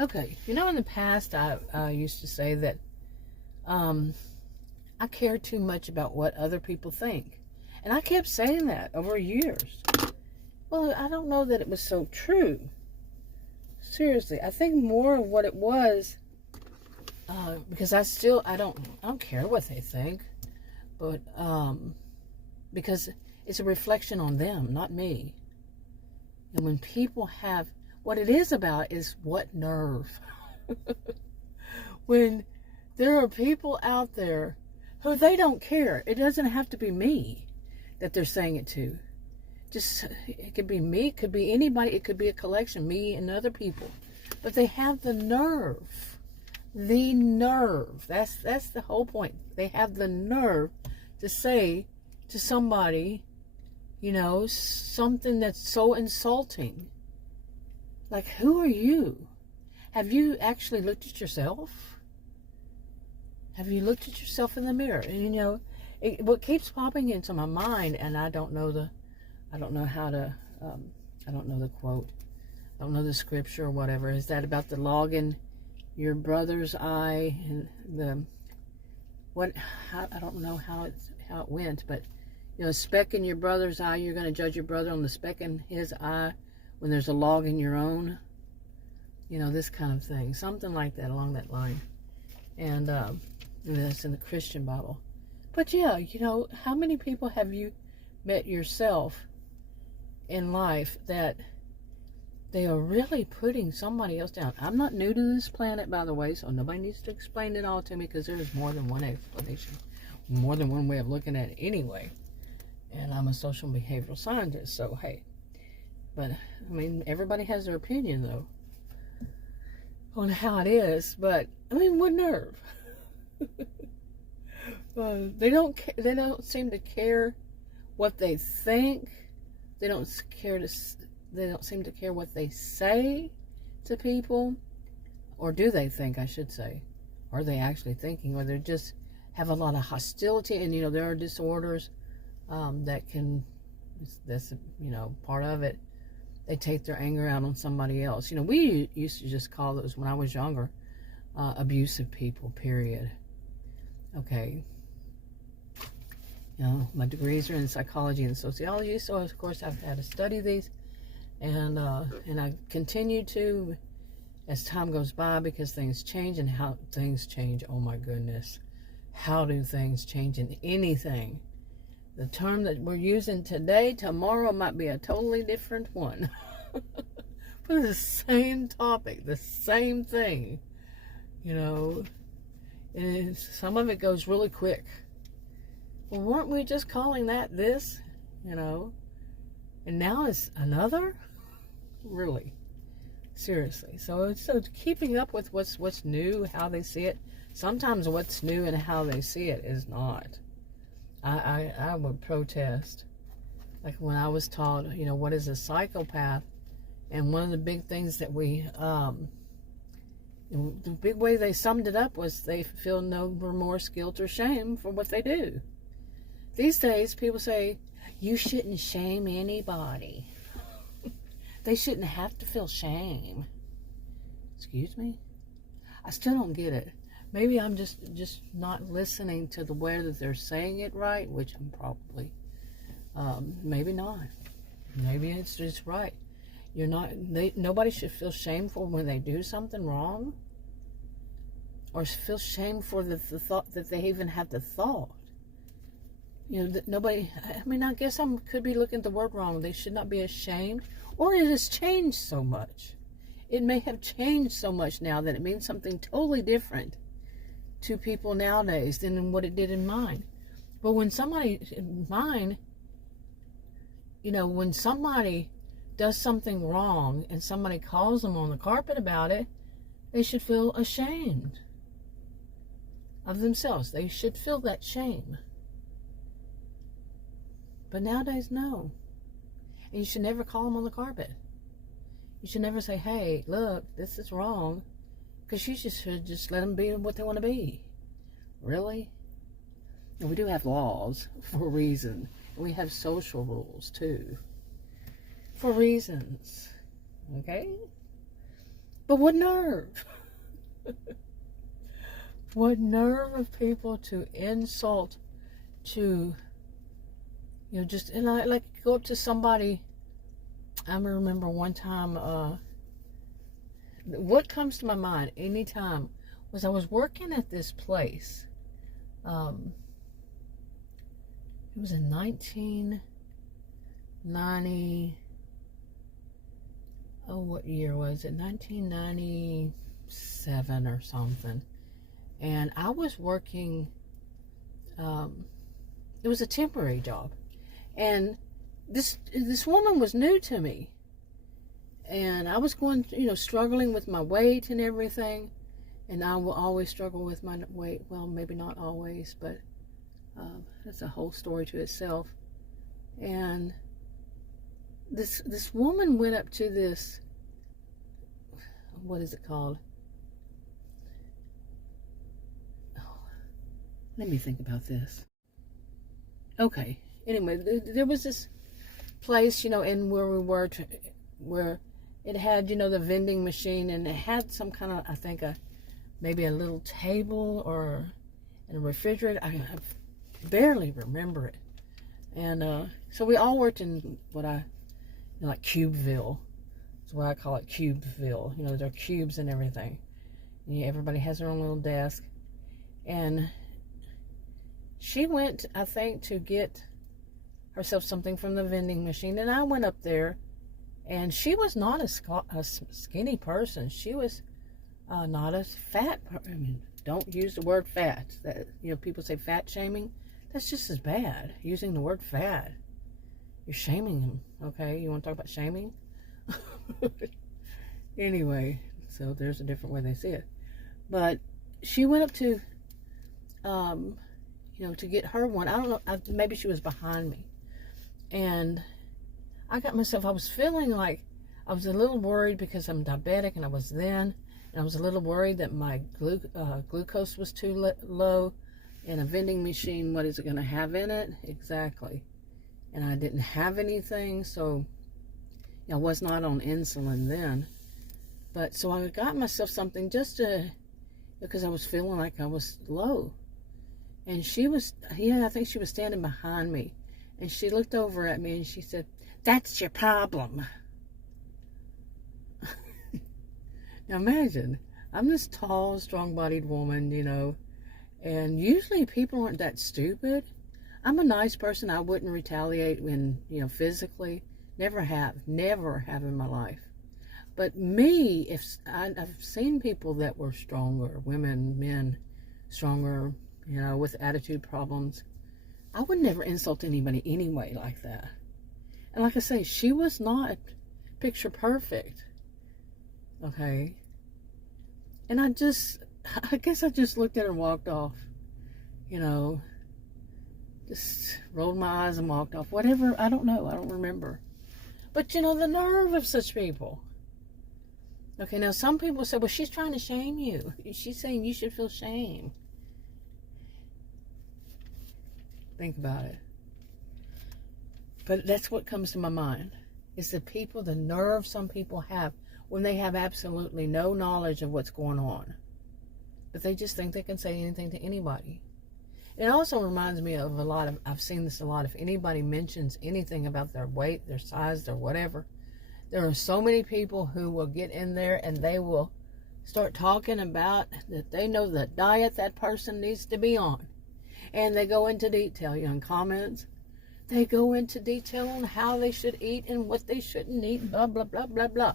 Okay, in the past I used to say that I care too much about what other people think. And I kept saying that over years. Well, I don't know that it was so true. Seriously, I think more of what it was, because I don't care what they think, but because it's a reflection on them, not me. And when people have, what it is about is what nerve. When there are people out there who they don't care. It doesn't have to be me that they're saying it to. Just, it could be me, it could be anybody, it could be a collection, me and other people. But they have the nerve. The nerve. That's the whole point. They have the nerve to say to somebody, something that's so insulting. Like, who are you? Have you actually looked at yourself? Have you looked at yourself in the mirror? And what keeps popping into my mind, and I don't know the quote, I don't know the scripture or whatever, is that about the log in your brother's eye, and I don't know how it went, but a speck in your brother's eye, you're going to judge your brother on the speck in his eye when there's a log in your own. This kind of thing, something like that, along that line. And that's in the Christian Bible. But yeah, how many people have you met yourself in life that they are really putting somebody else down? I'm not new to this planet, by the way, so nobody needs to explain it all to me, because there's more than one explanation, more than one way of looking at it anyway. And I'm a social behavioral scientist, so hey. But, everybody has their opinion, though, on how it is. But, what nerve? They don't seem to care what they think. They don't seem to care what they say to people. Or do they think, I should say? Are they actually thinking? Or they just have a lot of hostility. And, there are disorders that can, that's, part of it. They take their anger out on somebody else. We used to just call those, when I was younger, abusive people, period. Okay. My degrees are in psychology and sociology, so of course I've had to study these, and I continue to as time goes by, because things change, and how things change. Oh my goodness, how do things change in anything? The term that we're using today, tomorrow might be a totally different one. For the same topic, the same thing, and some of it goes really quick. Well, weren't we just calling that this, and now it's another? Really? Seriously. So keeping up with what's new, how they see it. Sometimes what's new and how they see it is not. I would protest. Like when I was taught, what is a psychopath? And one of the big things that the big way they summed it up was they feel no remorse, guilt, or shame for what they do. These days, people say, you shouldn't shame anybody. They shouldn't have to feel shame. Excuse me? I still don't get it. Maybe I'm just not listening to the way that they're saying it right, which I'm probably, maybe not. Maybe it's just right. Nobody should feel shameful when they do something wrong, or feel shame for the thought that they even have the thought. Nobody, I guess I could be looking at the word wrong. They should not be ashamed, or it has changed so much. It may have changed so much now that it means something totally different to people nowadays than what it did in mine. But when somebody in mine, when somebody does something wrong and somebody calls them on the carpet about it, they should feel ashamed of themselves. They should feel that shame. But nowadays, no. And you should never call them on the carpet. You should never say, hey, look, this is wrong. Because you should just let them be what they want to be. Really? And we do have laws for a reason. And we have social rules, too. For reasons. Okay? But what nerve? What nerve of people to insult, to, just, and I like go up to somebody. I remember one time, what comes to my mind anytime was I was working at this place. It was in 1990. Oh, what year was it? 1997 or something. And I was working, it was a temporary job. And this woman was new to me. And I was going, struggling with my weight and everything. And I will always struggle with my weight. Well, maybe not always, but that's a whole story to itself. And this woman went up to this, what is it called? Oh, let me think about this. Okay. Anyway, there was this place, in where we were, where it had, the vending machine, and it had some kind of, I think, maybe a little table or a refrigerator. I barely remember it. And so we all worked in what like Cubeville. That's what I call it, Cubeville. There are cubes and everything. And everybody has their own little desk. And she went, I think, to get herself something from the vending machine. And I went up there, and she was not a skinny person. She was not a fat. I mean, don't use the word fat. That, people say fat shaming. That's just as bad. Using the word fat, you're shaming them. Okay, you want to talk about shaming? Anyway, so there's a different way they see it. But she went up to, to get her one. I don't know. Maybe she was behind me, and I was feeling like I was a little worried because I'm diabetic, and I was then. And I was a little worried that my glucose was too low. In a vending machine, what is it going to have in it? Exactly. And I didn't have anything, so I was not on insulin then. But so I got myself something just because I was feeling like I was low. And she was, I think she was standing behind me. And she looked over at me and she said, "That's your problem." Now imagine, I'm this tall, strong-bodied woman, and usually people aren't that stupid. I'm a nice person. I wouldn't retaliate when, physically. Never have in my life. But me, I've seen people that were stronger, women, men, stronger, with attitude problems. I would never insult anybody anyway like that. And like I say, she was not picture perfect. Okay. And I guess I just looked at her and walked off. Just rolled my eyes and walked off. Whatever, I don't know. I don't remember. But the nerve of such people. Okay, now some people say, well, she's trying to shame you. She's saying you should feel shame. Think about it. But that's what comes to my mind. Is the nerve some people have when they have absolutely no knowledge of what's going on. But they just think they can say anything to anybody. It also reminds me of I've seen this a lot, if anybody mentions anything about their weight, their size, their whatever, there are so many people who will get in there and they will start talking about that they know the diet that person needs to be on. And they go into detail, in comments. They go into detail on how they should eat and what they shouldn't eat, blah, blah, blah, blah, blah.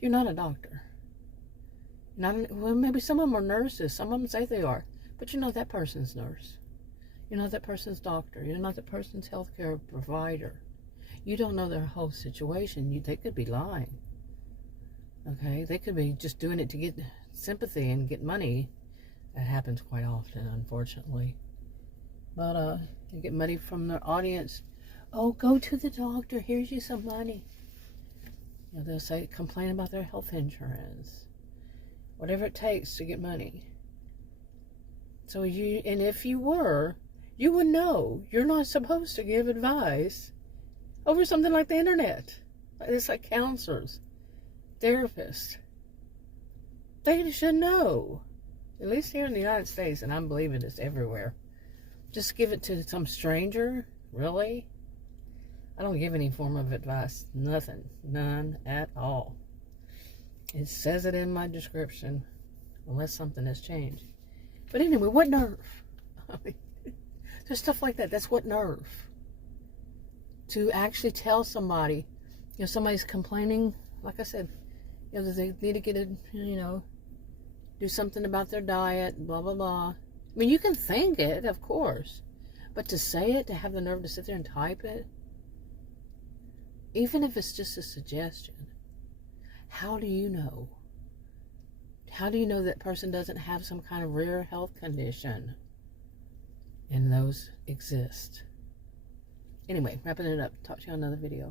You're not a doctor. Well, maybe some of them are nurses. Some of them say they are. But you're not that person's nurse. You're not that person's doctor. You're not that person's healthcare provider. You don't know their whole situation. They could be lying. Okay? They could be just doing it to get sympathy and get money. That happens quite often, unfortunately. But you get money from their audience. Oh, go to the doctor. Here's you some money. They'll say, complain about their health insurance. Whatever it takes to get money. So if you were, you would know you're not supposed to give advice over something like the internet. It's like counselors. therapists. They should know. At least here in the United States, and I'm believing it's everywhere. Just give it to some stranger? Really? I don't give any form of advice. Nothing. None at all. It says it in my description, unless something has changed. But anyway, what nerve? I mean, there's stuff like that. That's what nerve. To actually tell somebody, somebody's complaining, like I said, that they need to get a, do something about their diet, blah, blah, blah. I mean, you can think it, of course. But to say it, to have the nerve to sit there and type it, even if it's just a suggestion, how do you know? How do you know that person doesn't have some kind of rare health condition? And those exist. Anyway, wrapping it up. Talk to you on another video.